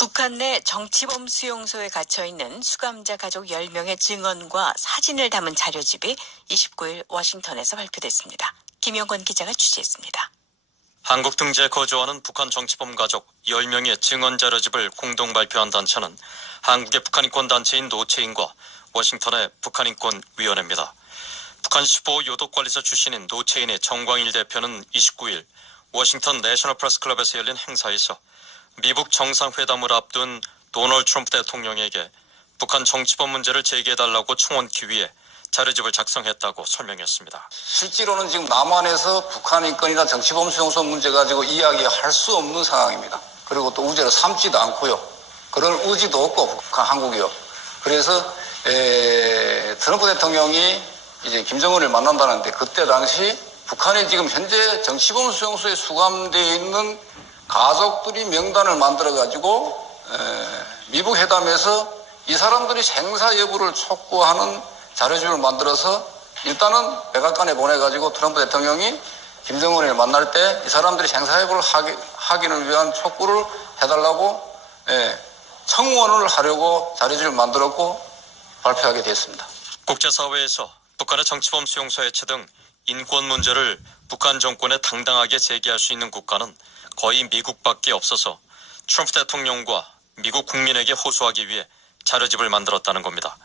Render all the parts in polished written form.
북한 내 정치범 수용소에 갇혀있는 수감자 가족 10명의 증언과 사진을 담은 자료집이 29일 워싱턴에서 발표됐습니다. 김영건 기자가 취재했습니다. 한국 등지에 거주하는 북한 정치범 가족 10명의 증언 자료집을 공동 발표한 단체는 한국의 북한인권 단체인 노체인과 워싱턴의 북한인권위원회입니다. 북한 15호 요독관리소 출신인 노체인의 정광일 대표는 29일 워싱턴 내셔널 프레스클럽에서 열린 행사에서 미국 정상회담을 앞둔 도널드 트럼프 대통령에게 북한 정치범 문제를 제기해달라고 청원기 위해 자료집을 작성했다고 설명했습니다. 실제로는 지금 남한에서 북한 인권이나 정치범 수용소 문제 가지고 이야기할 수 없는 상황입니다. 그리고 또 우제로 삼지도 않고요. 그런 의지도 없고 북한 한국이요. 그래서 트럼프 대통령이 이제 김정은을 만난다는데 그때 당시 북한이 지금 현재 정치범 수용소에 수감되어 있는 가족들이 명단을 만들어 가지고 미국 회담에서 이 사람들이 생사 여부를 촉구하는 자료집을 만들어서 일단은 백악관에 보내가지고 트럼프 대통령이 김정은을 만날 때 이 사람들이 생사 여부를 확인을 위한 촉구를 해달라고 청원을 하려고 자료집을 만들었고 발표하게 됐습니다. 국제사회에서 북한의 정치범 수용소 해체 등 인권 문제를 북한 정권에 당당하게 제기할 수 있는 국가는 거의 미국밖에 없어서 트럼프 대통령과 미국 국민에게 호소하기 위해 자료집을 만들었다는 겁니다.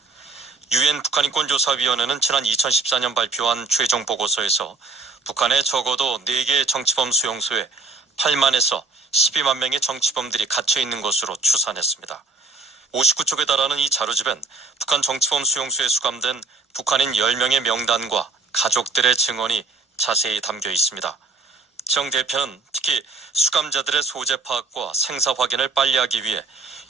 유엔 북한인권조사위원회는 지난 2014년 발표한 최종 보고서에서 북한에 적어도 4개의 정치범 수용소에 8만에서 12만 명의 정치범들이 갇혀있는 것으로 추산했습니다. 59쪽에 달하는 이 자료집엔 북한 정치범 수용소에 수감된 북한인 10명의 명단과 가족들의 증언이 자세히 담겨 있습니다. 정 대표는 특히 수감자들의 소재 파악과 생사 확인을 빨리 하기 위해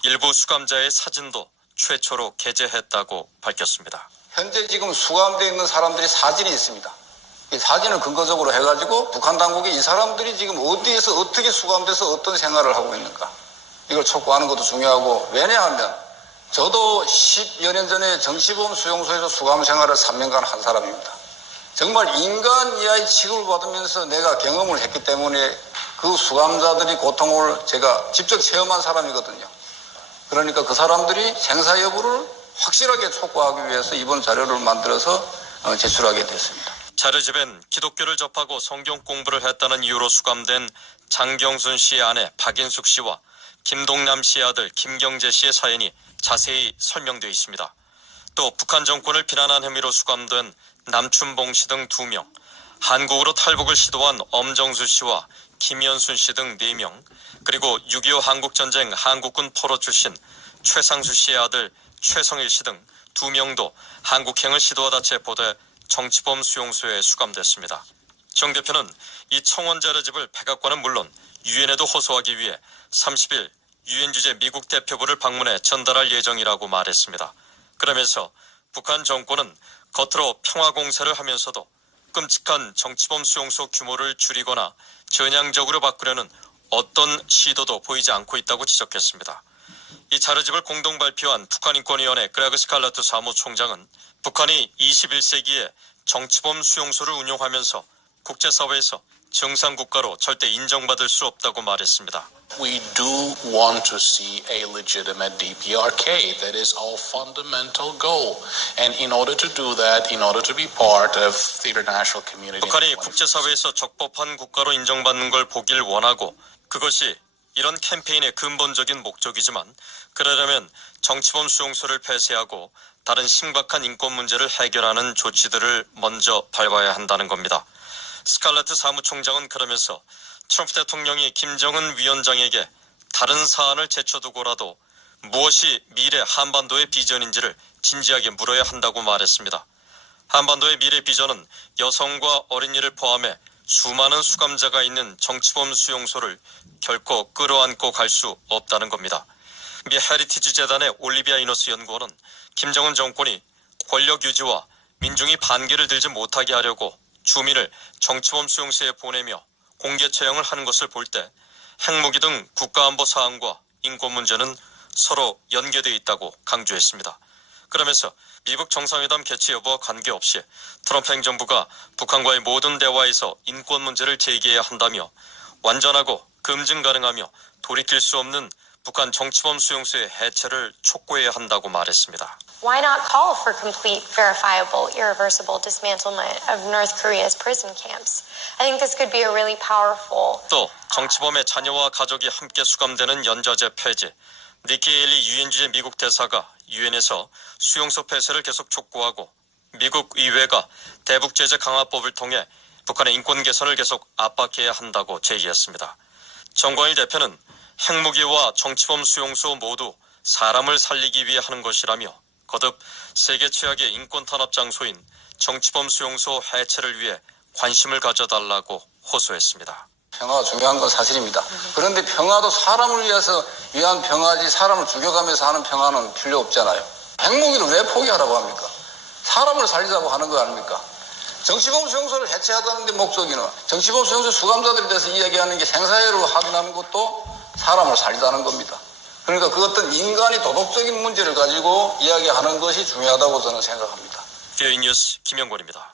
일부 수감자의 사진도 최초로 게재했다고 밝혔습니다. 현재 지금 수감되어 있는 사람들이 사진이 있습니다. 이 사진을 근거적으로 해가지고 북한 당국이 이 사람들이 지금 어디에서 어떻게 수감돼서 어떤 생활을 하고 있는가 이걸 촉구하는 것도 중요하고, 왜냐하면 저도 10여 년 전에 정치범 수용소에서 수감 생활을 3년간 한 사람입니다. 정말 인간 이하의 취급을 받으면서 내가 경험을 했기 때문에 그 수감자들이 고통을 제가 직접 체험한 사람이거든요. 그러니까 그 사람들이 생사 여부를 확실하게 촉구하기 위해서 이번 자료를 만들어서 제출하게 됐습니다. 자료집엔 기독교를 접하고 성경 공부를 했다는 이유로 수감된 장경순 씨의 아내 박인숙 씨와 김동남 씨의 아들 김경재 씨의 사연이 자세히 설명되어 있습니다. 또 북한 정권을 비난한 혐의로 수감된 남춘봉 씨 등 2명, 한국으로 탈북을 시도한 엄정수 씨와 김현순 씨 등 4명, 그리고 6.25 한국전쟁 한국군 포로 출신 최상수 씨의 아들 최성일 씨 등 2명도 한국행을 시도하다 체포돼 정치범 수용소에 수감됐습니다. 정 대표는 이 청원 자료집을 백악관은 물론 유엔에도 호소하기 위해 30일 유엔 주재 미국 대표부를 방문해 전달할 예정이라고 말했습니다. 그러면서 북한 정권은 겉으로 평화 공세를 하면서도 끔찍한 정치범 수용소 규모를 줄이거나 전향적으로 바꾸려는 어떤 시도도 보이지 않고 있다고 지적했습니다. 이 자료집을 공동 발표한 북한인권위원회 그레그 스칼러트 사무총장은 북한이 21세기에 정치범 수용소를 운용하면서 국제사회에서 정상국가로 절대 인정받을 수 없다고 말했습니다. We do want to see a legitimate DPRK. That is our fundamental goal. And in order to do that, in order to be part of the international community. 북한이 국제사회에서 적법한 국가로 인정받는 걸 보길 원하고, 그것이 이런 캠페인의 근본적인 목적이지만, 그러려면 정치범 수용소를 폐쇄하고 다른 심각한 인권 문제를 해결하는 조치들을 먼저 밟아야 한다는 겁니다. 스칼레트 사무총장은 그러면서 트럼프 대통령이 김정은 위원장에게 다른 사안을 제쳐두고라도 무엇이 미래 한반도의 비전인지를 진지하게 물어야 한다고 말했습니다. 한반도의 미래 비전은 여성과 어린이를 포함해 수많은 수감자가 있는 정치범 수용소를 결코 끌어안고 갈 수 없다는 겁니다. 미 헤리티지 재단의 올리비아 이노스 연구원은 김정은 정권이 권력 유지와 민중이 반기를 들지 못하게 하려고 주민을 정치범 수용소에 보내며 공개 처형을 하는 것을 볼 때 핵무기 등 국가안보 사안과 인권 문제는 서로 연계되어 있다고 강조했습니다. 그러면서 미국 정상회담 개최 여부와 관계없이 트럼프 행정부가 북한과의 모든 대화에서 인권 문제를 제기해야 한다며 완전하고 검증 가능하며 돌이킬 수 없는 북한 정치범 수용소의 해체를 촉구해야 한다고 말했습니다. Why not call for complete, verifiable, irreversible dismantlement of North Korea's prison camps? I think this could be a really powerful. 또 정치범의 자녀와 가족이 함께 수감되는 연좌제 폐지, 니키 헤일리 유엔 주재 미국 대사가 유엔에서 수용소 폐쇄를 계속 촉구하고 미국 의회가 대북 제재 강화법을 통해 북한의 인권 개선을 계속 압박해야 한다고 제기했습니다. 정광일 대표는 핵무기와 정치범 수용소 모두 사람을 살리기 위해 하는 것이라며 거듭 세계 최악의 인권 탄압 장소인 정치범 수용소 해체를 위해 관심을 가져달라고 호소했습니다. 평화가 중요한 건 사실입니다. 그런데 평화도 사람을 위해서 위한 평화지 사람을 죽여가면서 하는 평화는 필요 없잖아요. 핵무기를 왜 포기하라고 합니까? 사람을 살리자고 하는 거 아닙니까? 정치범 수용소를 해체하다는 데 목적이는 정치범 수용소 수감자들에 대해서 이야기하는 게 생사회로 확인하는 것도 사람을 살리자는 겁니다. 그러니까 그 어떤 인간이 도덕적인 문제를 가지고 이야기하는 것이 중요하다고 저는 생각합니다. VOA 뉴스 김영권입니다.